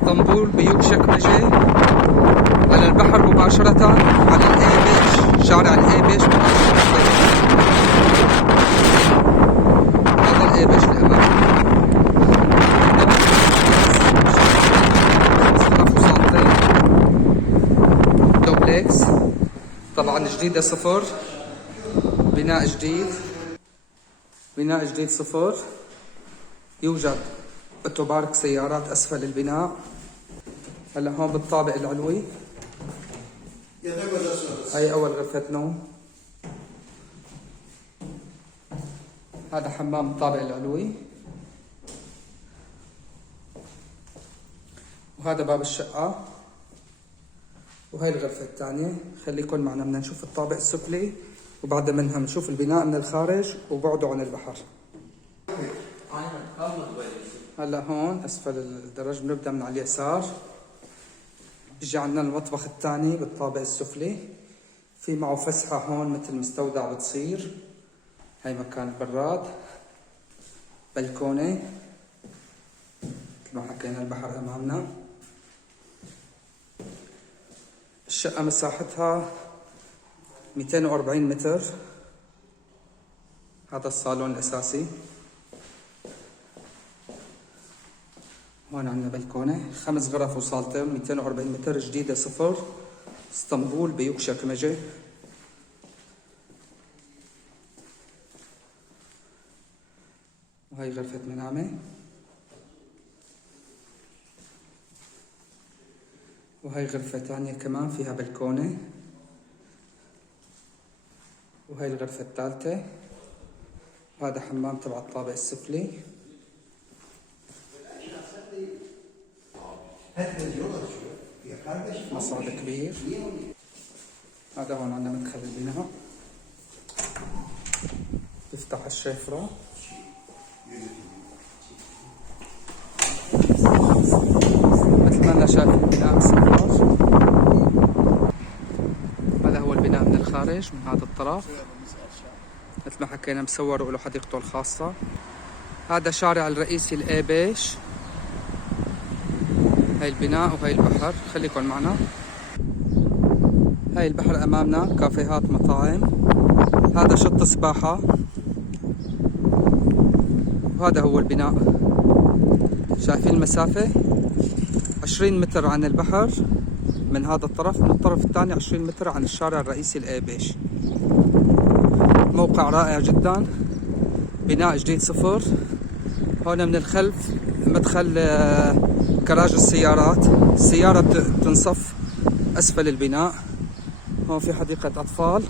اسطنبول بيوكشكمجة على البحر مباشرة، على الإيبش، شارع الإيبش مباشرة. هذا الإيبش الأمامي دوبلكس، طبعا جديدة صفر، بناء جديد، بناء جديد صفر. يوجد اوتوبارك سيارات اسفل البناء. هلا هون بالطابق العلوي هاي اول غرفة نوم. هذا حمام الطابق العلوي، وهذا باب الشقة، وهي الغرفة الثانية. خليكن معنا بدنا نشوف الطابق السفلي، وبعد منها بنشوف البناء من الخارج وبعده عن البحر. هلا هون اسفل الدرج بنبدا من على اليسار، بيجي عندنا المطبخ الثاني بالطابق السفلي، في معه فسحة هون مثل مستودع بتصير. هاي مكان البراد، بلكونة مثل ما حكينا، البحر امامنا. الشقة مساحتها 240 متر. هذا الصالون الاساسي. هون عندنا بلكونة، 5 غرف وصالتين، 240 متر، جديدة صفر، اسطنبول بيوكشكمجة. وهي غرفة منامة، وهي غرفة ثانية كمان فيها بلكونة، وهي الغرفة الثالثة. وهذا حمام تبع الطابق السفلي. مصعد كبير. هذا هون عندنا مدخل البناء، تفتح الشفرة. مثل ما انا شايف البناء صفر. هذا هو البناء من الخارج من هذا الطرف، مثل ما حكينا مصور وله حديقته الخاصة. هذا شارع الرئيسي الإيبش. هاي البناء وهي البحر، خليكن معنا. هاي البحر امامنا، كافيهات، مطاعم. هذا شط سباحة، وهذا هو البناء. شايفين المسافة؟ 20 متر عن البحر من هذا الطرف، من الطرف الثاني 20 متر عن الشارع الرئيسي الإيبش. موقع رائع جدا، بناء جديد صفر. هون من الخلف مدخل كراج السيارات، السيارة بتنصف أسفل البناء. هون في حديقة أطفال.